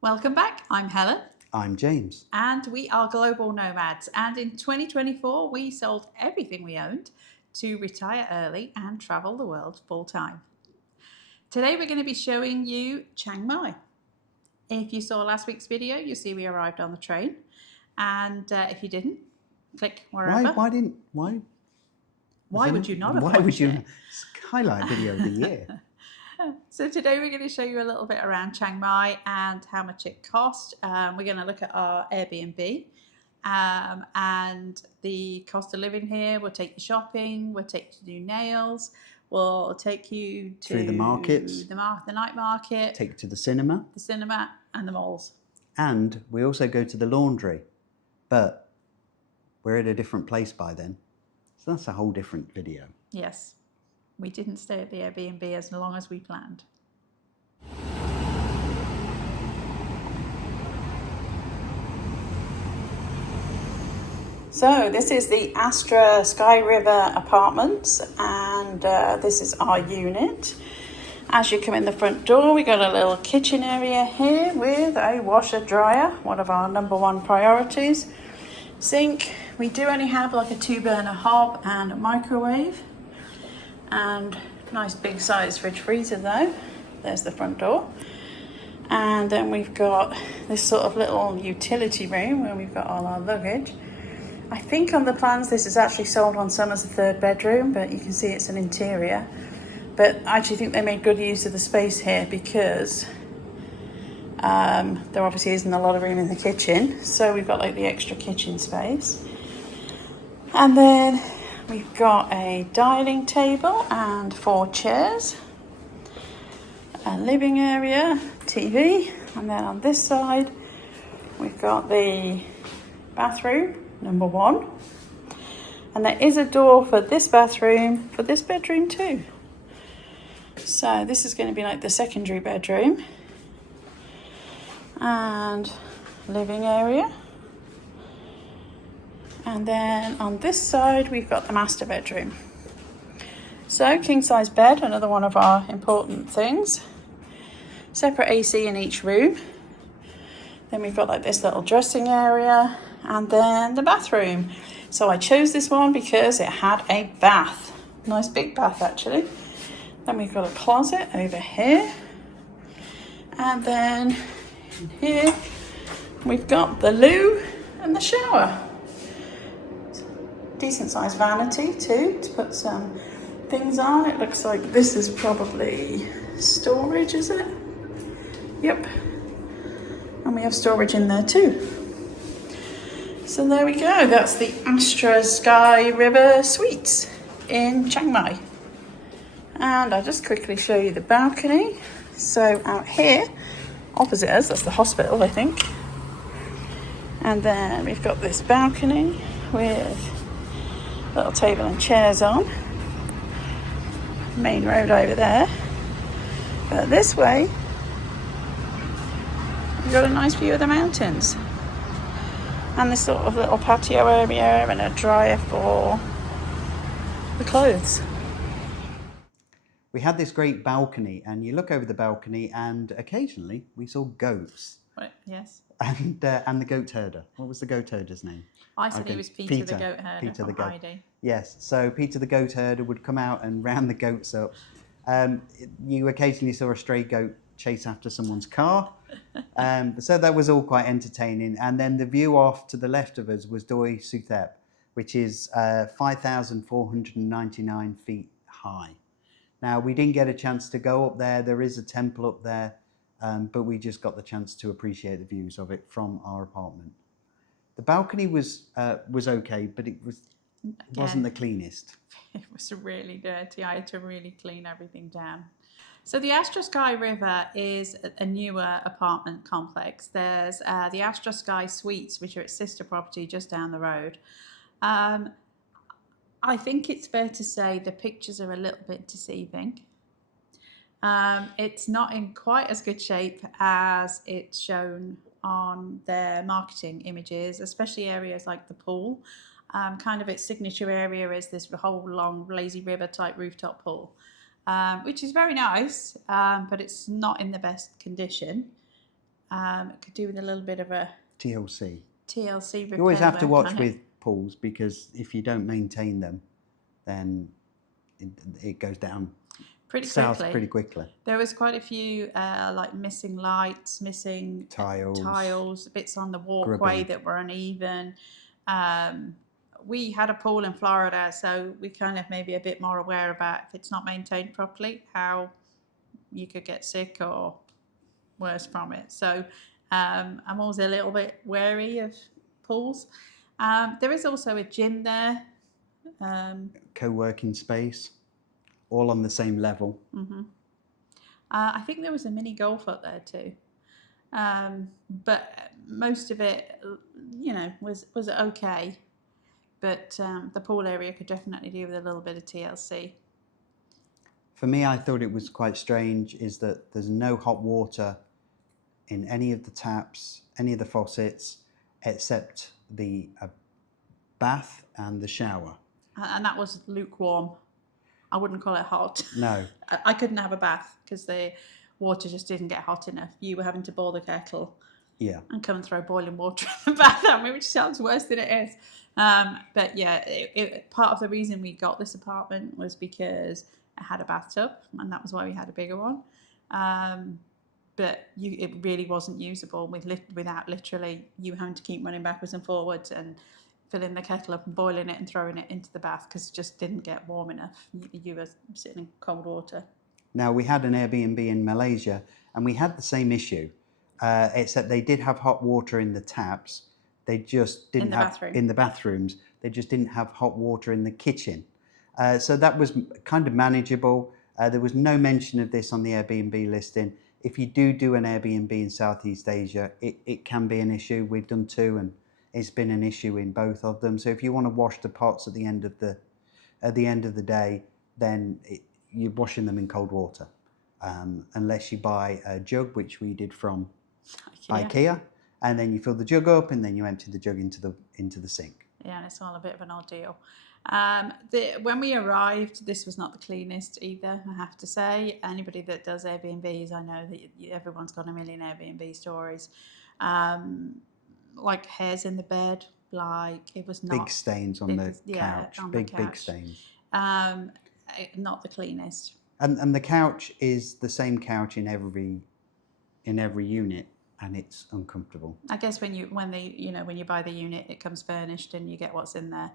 Welcome back. I'm Helen. I'm James. And we are global nomads. And in 2024, we sold everything we owned to retire early and travel the world full time. Today, we're going to be showing you Chiang Mai. If you saw last week's video, you'll see we arrived on the train. And if you didn't, click wherever. Why would you not have Why watched would you it? highlight video of the year? So today we're going to show you a little bit around Chiang Mai and how much it cost. We're going to look at our Airbnb and the cost of living here. We'll take you shopping. We'll take you to do nails. We'll take you to Through the markets, the night market, take you to the cinema, and the malls. And we also go to the laundry, but we're at a different place by then. So that's a whole different video. Yes. We didn't stay at the Airbnb as long as we planned. So this is the Astra Sky River apartments, and this is our unit. As you come in the front door, we got a little kitchen area here with a washer dryer, one of our number one priorities. Sink. We do only have like a 2-burner hob and a microwave. And nice big size fridge freezer though. There's the front door. And then we've got this sort of little utility room where we've got all our luggage. I think on the plans this is actually sold on some as a 3rd bedroom, but you can see it's an interior. But I actually think they made good use of the space here because there obviously isn't a lot of room in the kitchen. So we've got like the extra kitchen space. And then we've got a dining table and 4 chairs, a living area, TV, and then on this side we've got the bathroom, number 1. And there is a door for this bathroom, for this bedroom too. So this is going to be like the secondary bedroom and living area. And then on this side, we've got the master bedroom. So king size bed, another one of our important things. Separate AC in each room. Then we've got like this little dressing area and then the bathroom. So I chose this one because it had a bath. Nice big bath actually. Then we've got a closet over here. And then in here, we've got the loo and the shower. Decent sized vanity too to put some things on. It looks like this is probably storage, is it? Yep. And we have storage in there too. So there we go. That's the Astra Sky River Suites in Chiang Mai. And I'll just quickly show you the balcony. So out here, opposite us, that's the hospital, I think. And then we've got this balcony with little table and chairs on. Main road over there. But this way, we've got a nice view of the mountains. And this sort of little patio area and a dryer for the clothes. We had this great balcony, and you look over the balcony, and occasionally we saw goats. Right, yes. And the goat herder. What was the goat herder's name? I said he was Peter the goat herder. Peter the goat. Heidi. Yes, so Peter the goat herder would come out and round the goats up. You occasionally saw a stray goat chase after someone's car. So that was all quite entertaining. And then the view off to the left of us was Doi Suthep, which is 5,499 feet high. Now, we didn't get a chance to go up there. There is a temple up there, but we just got the chance to appreciate the views of it from our apartment. The balcony was okay, but it wasn't the cleanest. It was really dirty. I had to really clean everything down. So the Astra Sky River is a newer apartment complex. There's the Astra Sky Suites, which are its sister property just down the road. I think it's fair to say the pictures are a little bit deceiving. It's not in quite as good shape as it's shown on their marketing images, especially areas like the pool. Kind of its signature area is this whole long lazy river type rooftop pool, which is very nice, but it's not in the best condition. Could do with a little bit of a TLC. TLC repair. You always have to work watch on with it. pools, because if you don't maintain them, then it goes down south pretty quickly. There was quite a few like missing lights, missing tiles, bits on the walkway that were uneven. We had a pool in Florida, so we kind of maybe a bit more aware about if it's not maintained properly, how you could get sick or worse from it. So I'm always a little bit wary of pools. There is also a gym there. Co-working space, all on the same level. I think there was a mini golf up there too. But most of it, was okay. But the pool area could definitely do with a little bit of TLC. For me, I thought it was quite strange is that there's no hot water in any of the taps, any of the faucets, except the bath and the shower. And that was lukewarm. I wouldn't call it hot. No. I couldn't have a bath because the water just didn't get hot enough. You were having to boil the kettle. Yeah. And come and throw boiling water in the bath at me, which sounds worse than it is. But yeah, part of the reason we got this apartment was because it had a bathtub, and that was why we had a bigger one. But it really wasn't usable without literally you having to keep running backwards and forwards and filling the kettle up and boiling it and throwing it into the bath because it just didn't get warm enough. You were sitting in cold water. Now, we had an Airbnb in Malaysia, and we had the same issue, except they did have hot water in the taps. They just didn't have in the bathrooms. They just didn't have hot water in the kitchen. So that was kind of manageable. There was no mention of this on the Airbnb listing. If you do an Airbnb in Southeast Asia, it can be an issue. We've done 2, and it's been an issue in both of them. So if you want to wash the pots at the end of the day, then you're washing them in cold water, unless you buy a jug, which we did from IKEA, and then you fill the jug up, and then you empty the jug into the sink. Yeah, and it's all a bit of an ordeal. When we arrived, this was not the cleanest either, I have to say. Anybody that does Airbnbs, I know that everyone's got a million Airbnb stories. Like hairs in the bed, like it was not... Big stains on the couch, big stains. Not the cleanest. And the couch is the same couch in every unit, and it's uncomfortable. I guess when you buy the unit, it comes furnished and you get what's in there.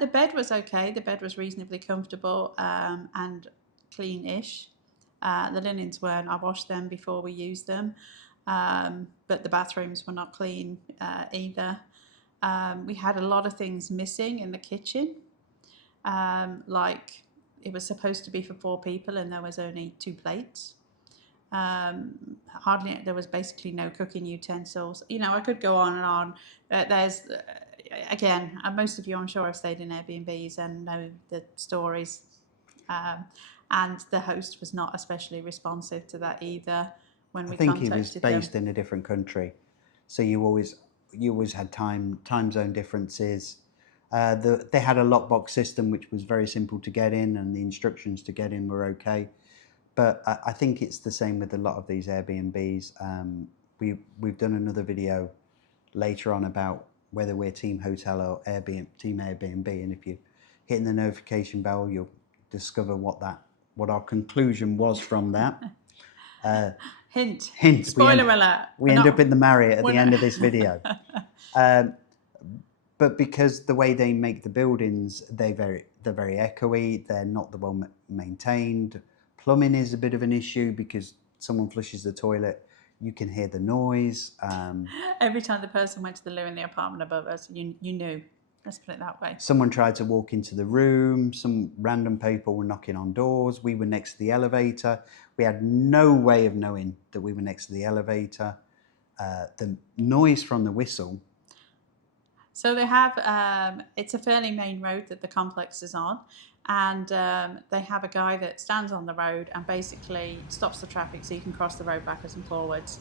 The bed was okay. The bed was reasonably comfortable and clean-ish. The linens weren't. I washed them before we used them. But the bathrooms were not clean either. We had a lot of things missing in the kitchen. Like it was supposed to be for 4 people and there was only 2 plates. There was basically no cooking utensils. I could go on and on. There's, again, most of you I'm sure have stayed in Airbnbs and know the stories. And the host was not especially responsive to that either. I think he was based in a different country, so you always had time zone differences. They had a lockbox system which was very simple to get in, and the instructions to get in were okay. But I think it's the same with a lot of these Airbnbs. We've done another video later on about whether we're Team Hotel or Team Airbnb, and if you hit the notification bell, you'll discover what our conclusion was from that. Hint. Spoiler alert. We end up in the Marriott at the end of this video. But because the way they make the buildings, they're very echoey. They're not the well maintained. Plumbing is a bit of an issue because someone flushes the toilet, you can hear the noise. Every time the person went to the loo in the apartment above us, you knew. Let's put it that way. Someone tried to walk into the room. Some random people were knocking on doors. We were next to the elevator. We had no way of knowing that we were next to the elevator. The noise from the whistle. So they have, it's a fairly main road that the complex is on. And they have a guy that stands on the road and basically stops the traffic so you can cross the road backwards and forwards.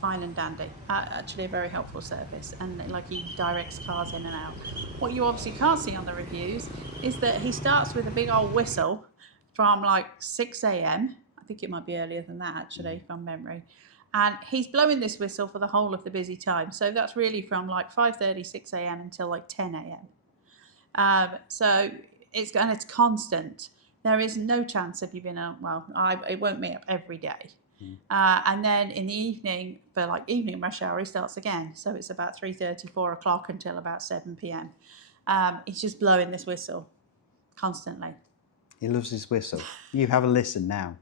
Fine and dandy. Actually a very helpful service, and like he directs cars in and out. What you obviously can't see on the reviews is that he starts with a big old whistle from like 6 a.m. I think it might be earlier than that actually from memory. And he's blowing this whistle for the whole of the busy time. So that's really from like 5:30, 6 a.m. until like 10 a.m. So it's constant. There is no chance of you being out. Well, it won't be up every day. And then in the evening, for like evening rush hour, he starts again. So it's about 3:30, 4 o'clock until about 7 p.m. He's just blowing this whistle constantly. He loves his whistle. You have a listen now.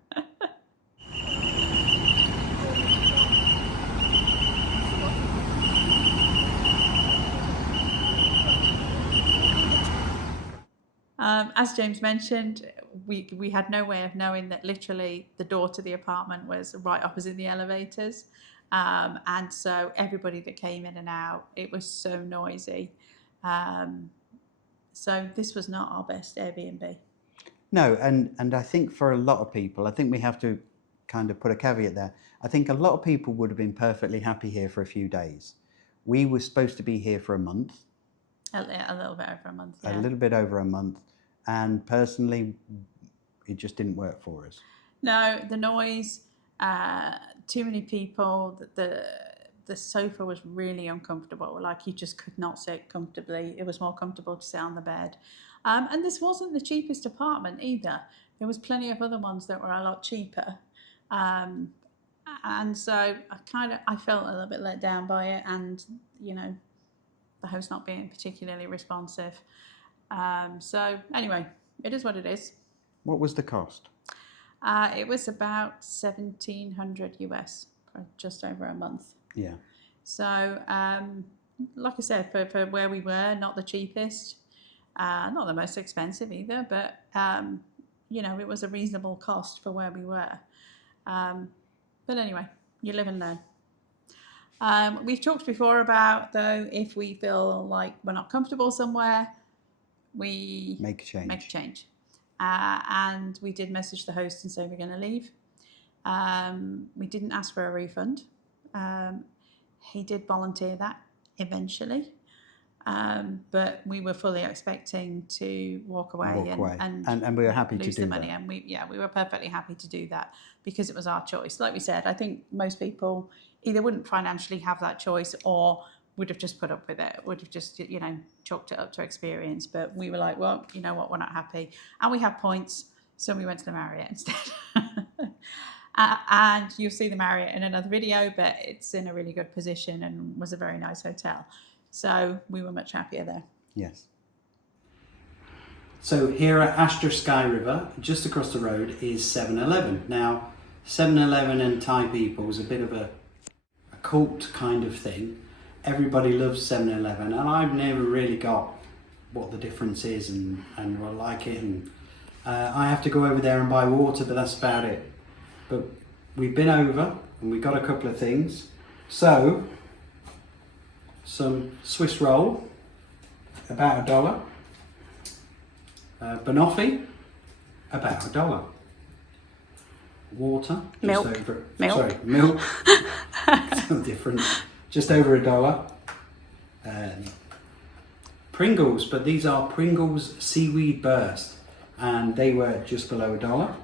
As James mentioned, we had no way of knowing that literally the door to the apartment was right opposite the elevators. And so everybody that came in and out, it was so noisy. So this was not our best Airbnb. No, and I think for a lot of people, I think we have to kind of put a caveat there. I think a lot of people would have been perfectly happy here for a few days. We were supposed to be here for a month. A little bit over a month, yeah. A little bit over a month. And personally, it just didn't work for us. No, the noise, too many people, the sofa was really uncomfortable. Like you just could not sit comfortably. It was more comfortable to sit on the bed. And this wasn't the cheapest apartment either. There was plenty of other ones that were a lot cheaper. And so I felt a little bit let down by it, and, you know, the host not being particularly responsive. So anyway, it is what it is. What was the cost? It was about $1,700 US for just over a month. Yeah. So, like I said, for where we were, not the cheapest, not the most expensive either, but, you know, it was a reasonable cost for where we were. But anyway, you live and learn. We've talked before about, though, if we feel like we're not comfortable somewhere, we make a change. And we did message the host and say we're going to leave. We didn't ask for a refund. He did volunteer that eventually, but we were fully expecting to walk away. And we were happy to do the money. that. And we were perfectly happy to do that because it was our choice. Like we said, I think most people either wouldn't financially have that choice or would have just put up with it, would have just, you know, chalked it up to experience. But we were like, well, you know what, we're not happy. And we had points, so we went to the Marriott instead. And you'll see the Marriott in another video, but it's in a really good position and was a very nice hotel. So we were much happier there. Yes. So here at Astra Sky River, just across the road, is 7-Eleven. Now, 7-Eleven and Thai people is a bit of a cult kind of thing. Everybody loves 7-Eleven, and I've never really got what the difference is and I like it. And I have to go over there and buy water, but that's about it. But we've been over and we got a couple of things. So, some Swiss roll, about $1. Banoffee, about $1. Water, milk. Milk. Something different. Just over $1. Pringles, but these are Pringles Seaweed Burst, and they were just below $1.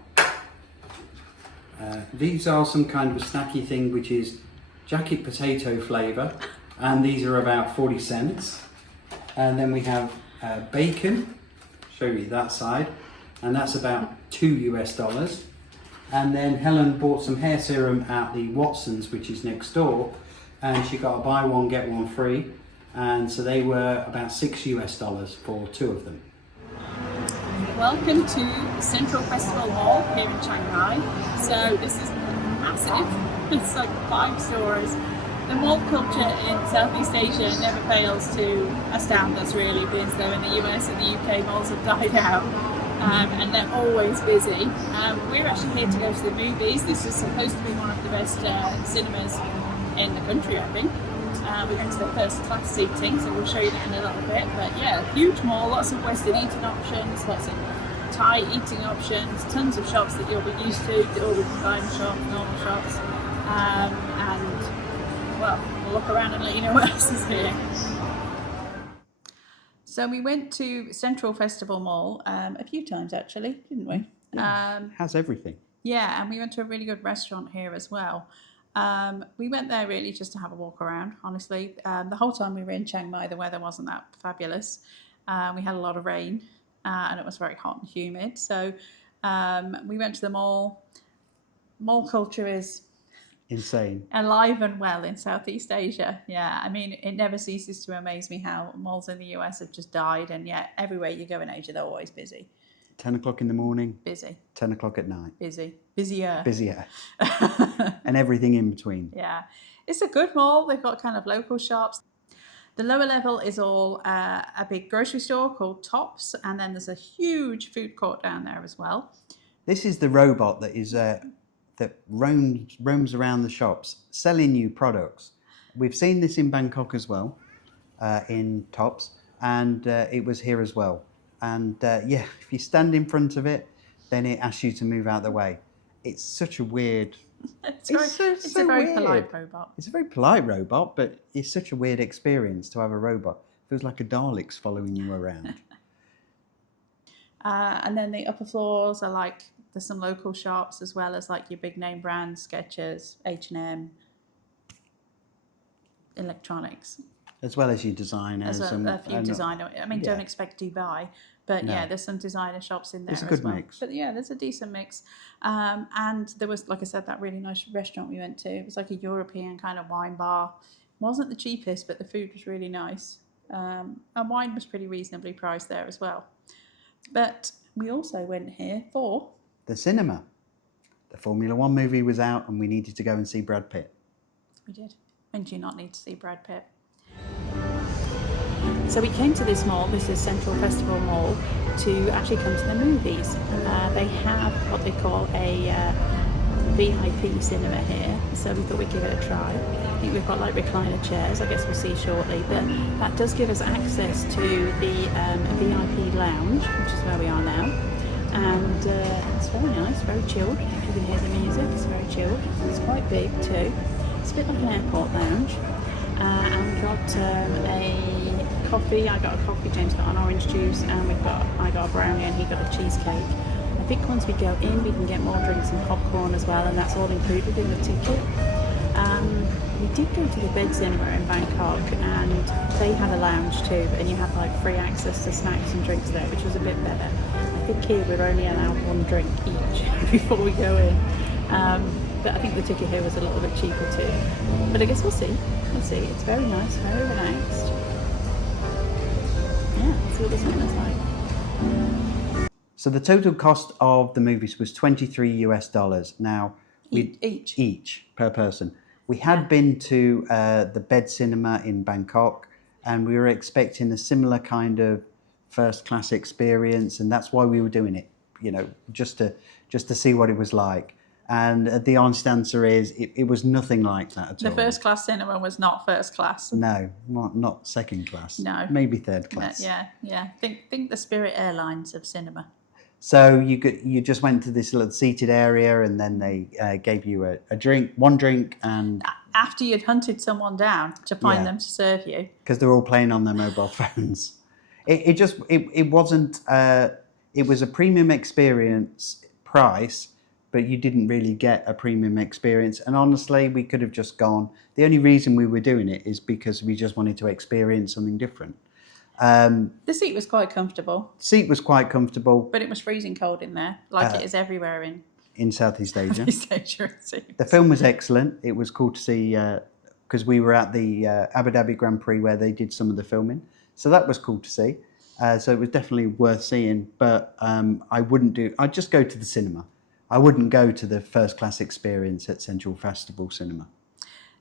These are some kind of a snacky thing, which is jacket potato flavour, and these are about 40 cents. And then we have bacon, show you that side, and that's about $2 US. And then Helen bought some hair serum at the Watsons, which is next door, and she got a buy one get one free, and so they were about $6 US for two of them. Welcome to Central Festival Mall here in Chiang Mai. So this is massive. It's like 5 stores. The mall culture in Southeast Asia never fails to astound us, really, because though in the US and the UK malls have died out, and they're always busy. We're actually here to go to the movies. This is supposed to be one of the best cinemas in the country, I think. We're going to the first class seating, so we'll show you that in a little bit. But yeah, huge mall, lots of Western eating options, lots of Thai eating options, tons of shops that you'll be used to, all the design shops, normal shops, and well, we'll look around and let you know what else is here. So we went to Central Festival Mall a few times actually, didn't we? Yeah, has everything. Yeah, and we went to a really good restaurant here as well. We went there really just to have a walk around, honestly. The whole time we were in Chiang Mai, the weather wasn't that fabulous. We had a lot of rain and it was very hot and humid. So we went to the mall. Mall culture is Insane. alive and well in Southeast Asia. Yeah, I mean, it never ceases to amaze me how malls in the US have just died, and yet everywhere you go in Asia, they're always busy. 10 o'clock in the morning, Busy, 10 o'clock at night. busy, busier. Busier. And everything in between. Yeah, it's a good mall. They've got kind of local shops. The lower level is all a big grocery store called Tops, and then there's a huge food court down there as well. This is the robot that is that roams around the shops selling you products. We've seen this in Bangkok as well, in Tops, and it was here as well. And yeah, if you stand in front of it, then it asks you to move out the way. It's such a weird... It's a very polite robot. It's a very polite robot, but it's such a weird experience to have a robot. It feels like a Dalek's following you around. And then the upper floors are like, there's some local shops as well as like your big name brands, Skechers, H&M, electronics. As well as your designers. There's a few designer. I mean, yeah. don't expect Dubai, but No. yeah, there's some designer shops in there It's a as good well. mix. But yeah, there's a decent mix. And there was, like I said, that really nice restaurant we went to. It was like a European kind of wine bar. It wasn't the cheapest, but the food was really nice. And wine was pretty reasonably priced there as well. But we also went here for... The cinema. The Formula One movie was out and we needed to go and see Brad Pitt. We did. When do you not need to see Brad Pitt? So we came to this mall, this is Central Festival Mall, to actually come to the movies. They have what they call a VIP cinema here, so we thought we'd give it a try. I think we've got like recliner chairs, I guess we'll see shortly, but that does give us access to the VIP lounge, which is where we are now. And it's very nice, very chilled. If you can hear the music, it's very chilled. It's quite big too. It's a bit like an airport lounge. And we've got a coffee. I got a coffee, James got an orange juice, and I got a brownie and he got a cheesecake. I think once we go in, we can get more drinks and popcorn as well, and that's all included in the ticket. We did go to the bed cinema in Bangkok, and they had a lounge too, and you had like free access to snacks and drinks there, which was a bit better. I think here we're only allowed one drink each before we go in. But I think the ticket here was a little bit cheaper too. But I guess we'll see. We'll see. It's very nice, very relaxed. Yeah, let's see what the cinema's like. So the total cost of the movies was $23 US. Now, each per person. We had been to the bed cinema in Bangkok, and we were expecting a similar kind of first class experience, and that's why we were doing it. You know, just to see what it was like. And the honest answer is, it was nothing like that at all. The first class cinema was not first class. No, not second class. No. Maybe third class. Yeah. Think the Spirit Airlines of cinema. So you just went to this little seated area, and then they gave you a drink, one drink, and after you'd hunted someone down to find them to serve you, because they're all playing on their mobile phones. It wasn't. It was a premium experience price, but you didn't really get a premium experience. And honestly, we could have just gone. The only reason we were doing it is because we just wanted to experience something different. the seat was quite comfortable. Seat was quite comfortable. But it was freezing cold in there, like it is everywhere in Southeast Asia. Southeast Asia. The film was excellent. It was cool to see because we were at the Abu Dhabi Grand Prix where they did some of the filming. So that was cool to see. So it was definitely worth seeing. But I'd just go to the cinema. I wouldn't go to the first class experience at Central Festival Cinema.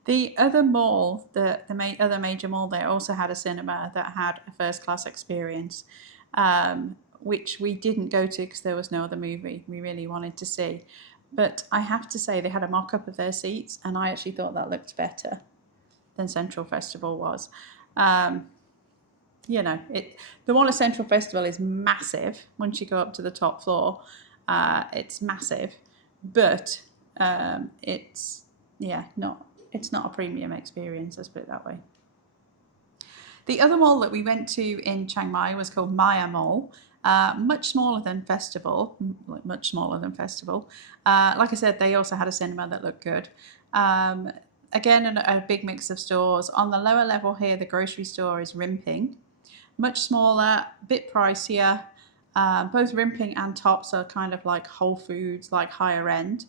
The other mall, the other major mall there also had a cinema that had a first class experience, which we didn't go to because there was no other movie we really wanted to see. But I have to say they had a mock-up of their seats, and I actually thought that looked better than Central Festival was. The one at Central Festival is massive. Once you go up to the top floor, it's massive, but it's not a premium experience, let's put it that way. The other mall that we went to in Chiang Mai was called Maya Mall, much smaller than Festival, much smaller than Festival. Like I said, they also had a cinema that looked good. Again, a big mix of stores. On the lower level here, the grocery store is Rimping. Much smaller, a bit pricier. Both Rimping and Tops are kind of like Whole Foods, like higher end.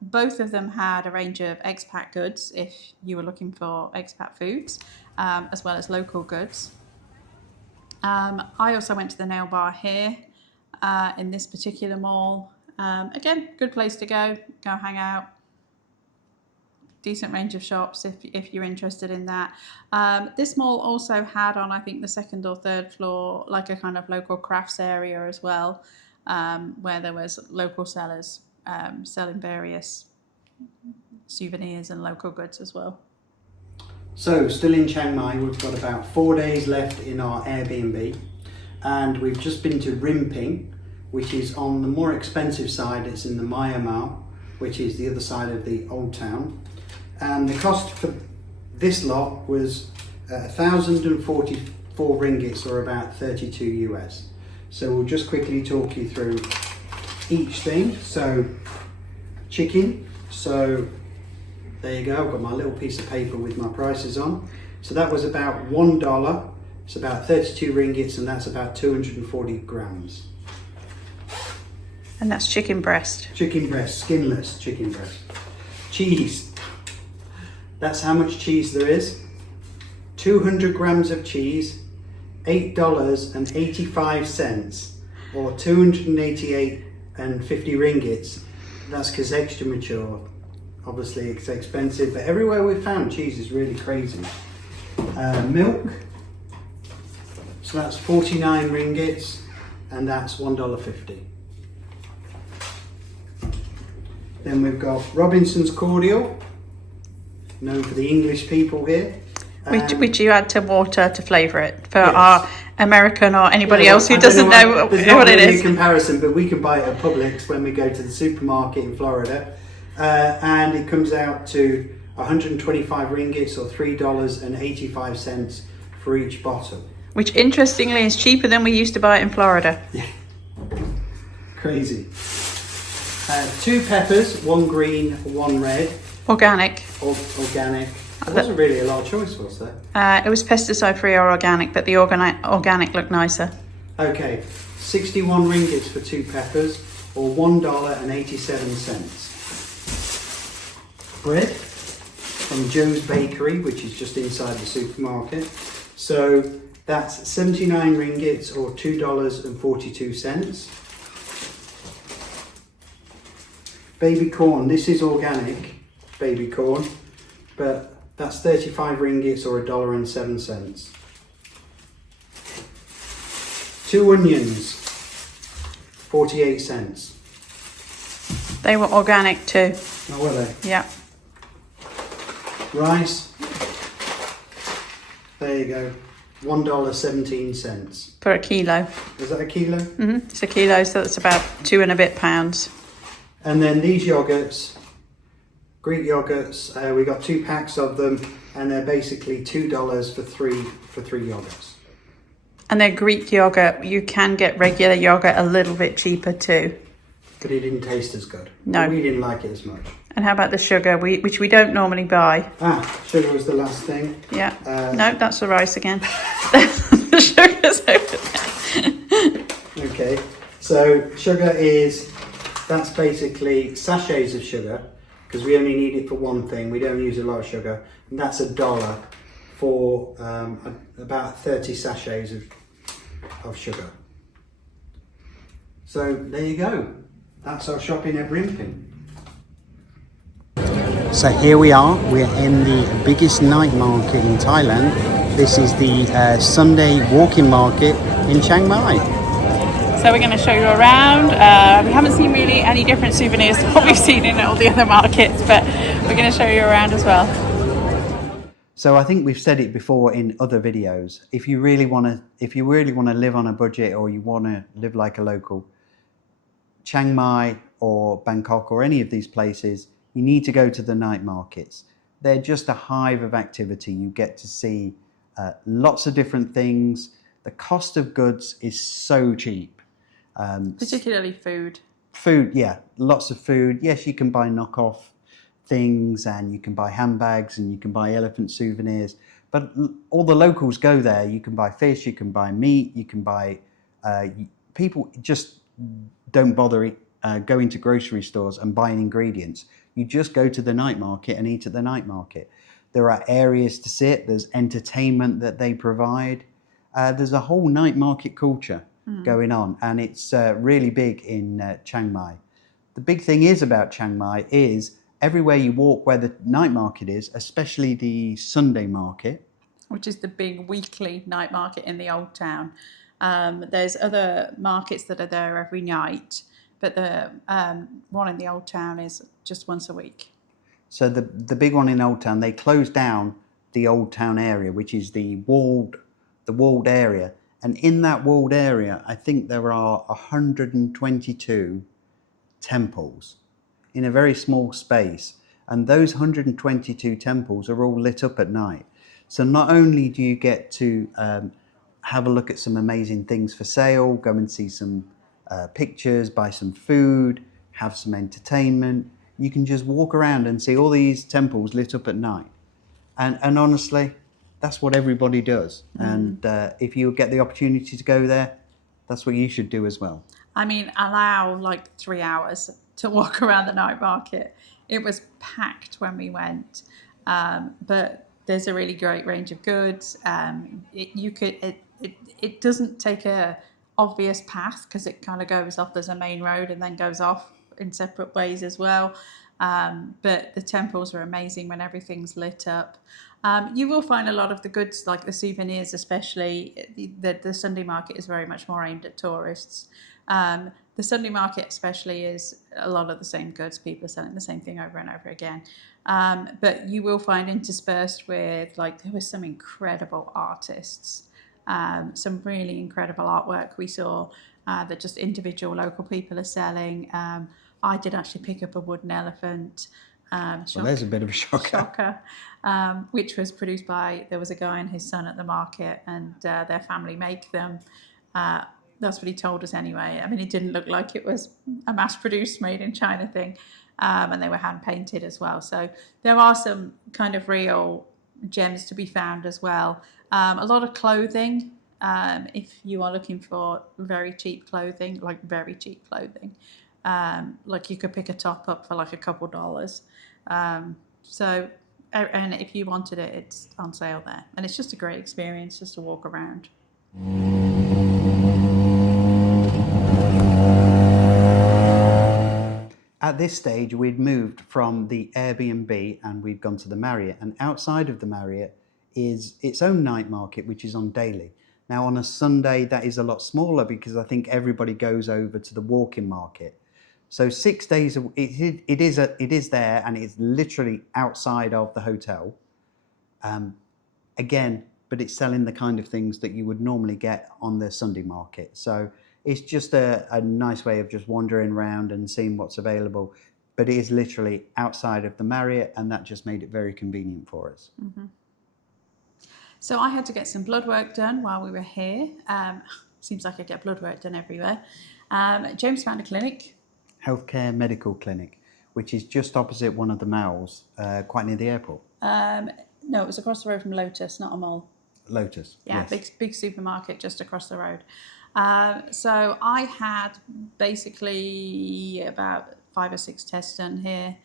Both of them had a range of expat goods if you were looking for expat foods, as well as local goods. I also went to the nail bar here in this particular mall. Again, good place to go hang out. Decent range of shops if you're interested in that. This mall also had on, I think, the second or third floor, like a kind of local crafts area as well, where there was local sellers selling various souvenirs and local goods as well. So, still in Chiang Mai, we've got about 4 days left in our Airbnb, and we've just been to Rimping, which is on the more expensive side. It's in the Maya Mall, which is the other side of the old town. And the cost for this lot was 1,044 ringgits, or about 32 US. So we'll just quickly talk you through each thing. So chicken, so there you go, I've got my little piece of paper with my prices on. So that was about $1, it's about 32 ringgits, and that's about 240 grams. And that's chicken breast. Chicken breast, skinless chicken breast. Cheese, that's how much cheese there is. 200 grams of cheese, $8.85, or 288.50 ringgits. That's because extra mature. Obviously it's expensive, but everywhere we've found cheese is really crazy. Milk, so that's 49 ringgits, and that's $1.50. Then we've got Robinson's cordial, known for the English people here. Which you add to water to flavour it for Yes. our American or anybody else who I don't doesn't know there's not what it really is. a comparison, but we can buy it at Publix when we go to the supermarket in Florida, and it comes out to 125 ringgits, or $3.85 for each bottle. Which interestingly is cheaper than we used to buy it in Florida. Yeah, crazy. 2 peppers, 1 green, 1 red. Organic. Organic. There wasn't really a lot of choice, was there? It was pesticide free or organic, but the organic looked nicer. Okay, 61 ringgits for 2 peppers, or $1.87. Bread from Joe's Bakery, which is just inside the supermarket. So that's 79 ringgits, or $2.42. Baby corn, this is organic baby corn, but that's 35 ringgits, or $1.07. 2 onions, 48 cents. They were organic too. Oh, were they? Yeah. Rice, there you go, $1.17. For a kilo. Is that a kilo? It's a kilo, so that's about 2 and a bit pounds. And then these yogurts, Greek yogurts, we got 2 packs of them, and they're basically $2 for three yogurts. And they're Greek yogurt. You can get regular yogurt a little bit cheaper too. But it didn't taste as good. No. We didn't like it as much. And how about the sugar, which we don't normally buy? Sugar was the last thing. Yeah. No, that's the rice again. The sugar's over there. Okay, so sugar that's basically sachets of sugar, because we only need it for one thing. We don't use a lot of sugar, and that's $1 for about 30 sachets of sugar. So there you go. That's our shopping at Rimping. So here we are. We're in the biggest night market in Thailand. This is the Sunday walking market in Chiang Mai. So we're going to show you around. We haven't seen really any different souvenirs to what we've seen in all the other markets, but we're going to show you around as well. So I think we've said it before in other videos. If you really want to live on a budget, or you want to live like a local, Chiang Mai or Bangkok or any of these places, you need to go to the night markets. They're just a hive of activity. You get to see lots of different things. the cost of goods is so cheap. Particularly food. Food, yeah, lots of food. Yes, you can buy knockoff things, and you can buy handbags, and you can buy elephant souvenirs. But all the locals go there. You can buy fish, you can buy meat, you can buy. People just don't bother going to grocery stores and buying ingredients. You just go to the night market and eat at the night market. There are areas to sit. There's entertainment that they provide. There's a whole night market culture going on, and it's really big in Chiang Mai. The big thing is about Chiang Mai is everywhere you walk where the night market is, especially the Sunday market, which is the big weekly night market in the old town. There's other markets that are there every night, but the one in the old town is just once a week. So the big one in Old Town, they closed down the Old Town area, which is the walled area. And in that walled area, I think there are 122 temples in a very small space. And those 122 temples are all lit up at night. So not only do you get to have a look at some amazing things for sale, go and see some pictures, buy some food, have some entertainment, you can just walk around and see all these temples lit up at night. And honestly, that's what everybody does. And if you get the opportunity to go there, that's what you should do as well. I mean, allow like 3 hours to walk around the night market. It was packed when we went, but there's a really great range of goods. It doesn't take a obvious path because it kind of goes off. There's a main road and then goes off in separate ways as well. But the temples are amazing when everything's lit up. You will find a lot of the goods, like the souvenirs, especially. The Sunday market is very much more aimed at tourists. The Sunday market especially is a lot of the same goods. People are selling the same thing over and over again. But you will find interspersed with, like, there were some incredible artists, some really incredible artwork we saw that just individual local people are selling. I did actually pick up a wooden elephant. Well, there's a bit of a shocker. Which was produced by, there was a guy and his son at the market, and their family make them. That's what he told us anyway. I mean, it didn't look like it was a mass-produced, made in China thing. And they were hand-painted as well. So there are some kind of real gems to be found as well. A lot of clothing. If you are looking for very cheap clothing, like very cheap clothing, like you could pick a top up for like a couple $. So, and if you wanted it, it's on sale there. And it's just a great experience just to walk around. At this stage, we'd moved from the Airbnb and we'd gone to the Marriott. And outside of the Marriott is its own night market, which is on Dalek. Now, on a Sunday, that is a lot smaller because I think everybody goes over to the walk-in market. So 6 days, it is there, and it's literally outside of the hotel. Again, but it's selling the kind of things that you would normally get on the Sunday market. So it's just a nice way of just wandering around and seeing what's available. But it is literally outside of the Marriott, and that just made it very convenient for us. Mm-hmm. So I had to get some blood work done while we were here. Seems like I get blood work done everywhere. James found a clinic. Healthcare medical clinic, which is just opposite one of the malls, quite near the airport. No, it was across the road from Lotus, not a mall. Lotus. Yeah, yes. big supermarket just across the road. So I had basically about 5 or 6 tests done here.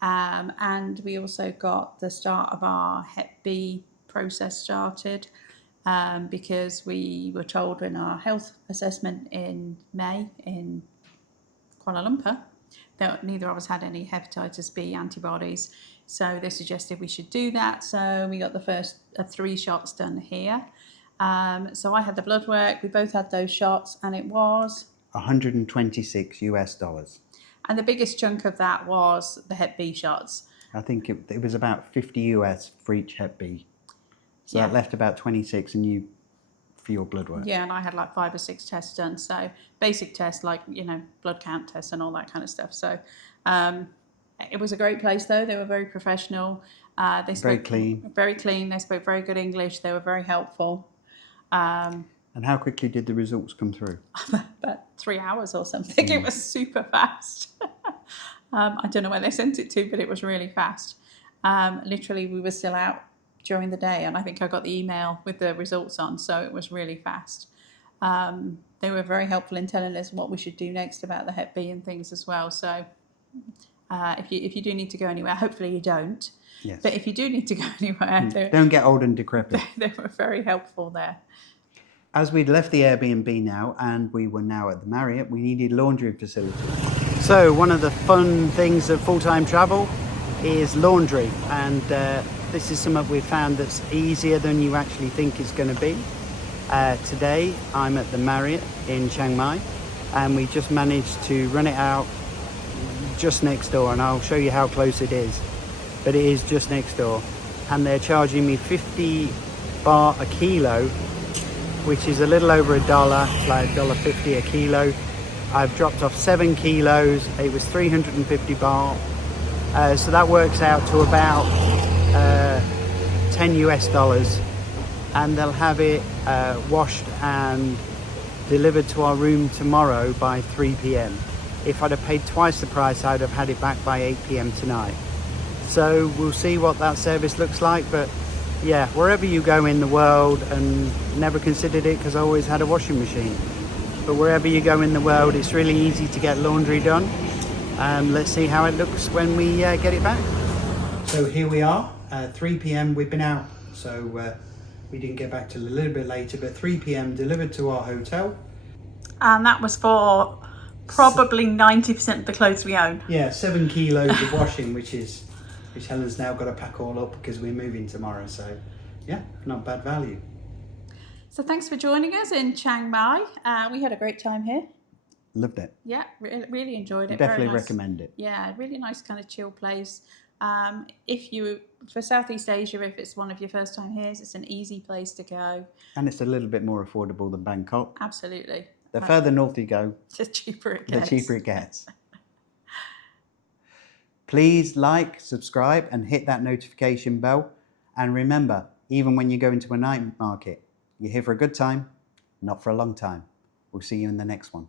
And we also got the start of our Hep B process started because we were told in our health assessment in May in Kuala Lumpur that neither of us had any hepatitis B antibodies. So they suggested we should do that. So we got the first 3 shots done here. So I had the blood work. We both had those shots, and it was $126. And the biggest chunk of that was the Hep B shots. I think it was about $50 for each Hep B. So Yeah. that left about 26 and you for your blood work. Yeah, and I had like 5 or 6 tests done. So basic tests like, blood count tests and all that kind of stuff. So it was a great place though. They were very professional. They spoke Very clean. Very clean. They spoke very good English. They were very helpful. And And how quickly did the results come through? About 3 hours or something. It was super fast. I don't know where they sent it to, but it was really fast. Literally, we were still out during the day, and I think I got the email with the results on, so it was really fast. They were very helpful in telling us what we should do next about the Hep B and things as well. So if you do need to go anywhere, hopefully you don't. Yes. But if you do need to go anywhere, Don't get old and decrepit. they were very helpful there. As we'd left the Airbnb now and we were now at the Marriott, we needed laundry facilities. So one of the fun things of full-time travel is laundry, and this is something we've found that's easier than you actually think it's going to be. Today I'm at the Marriott in Chiang Mai, and we just managed to run it out just next door, and I'll show you how close it is, but it is just next door, and they're charging me 50 baht a kilo, which is a little over $1. It's like $1.50 a kilo. I've dropped off 7 kilos. It was 350 baht. So that works out to about $10 US, and they'll have it washed and delivered to our room tomorrow by 3 p.m. If I'd have paid twice the price, I'd have had it back by 8 p.m. tonight. So we'll see what that service looks like, but yeah, wherever you go in the world, and never considered it because I always had a washing machine, but wherever you go in the world, it's really easy to get laundry done. Let's see how it looks when we get it back. So here we are, 3 p.m. We've been out, so we didn't get back till a little bit later, but 3 p.m. delivered to our hotel. And that was for probably 90% of the clothes we own. Yeah, 7 kilos of washing, which Helen's now got to pack all up because we're moving tomorrow. So yeah, not bad value. So thanks for joining us in Chiang Mai. We had a great time here. Loved it. Yeah, really enjoyed it. Definitely Very nice. recommend it. Yeah, really nice kind of chill place. For Southeast Asia, if it's one of your first time here, it's an easy place to go. And it's a little bit more affordable than Bangkok. Absolutely. The further north you go, the cheaper it the gets. cheaper it gets. Please like, subscribe, and hit that notification bell. And remember, even when you go into a night market, you're here for a good time, not for a long time. We'll see you in the next one.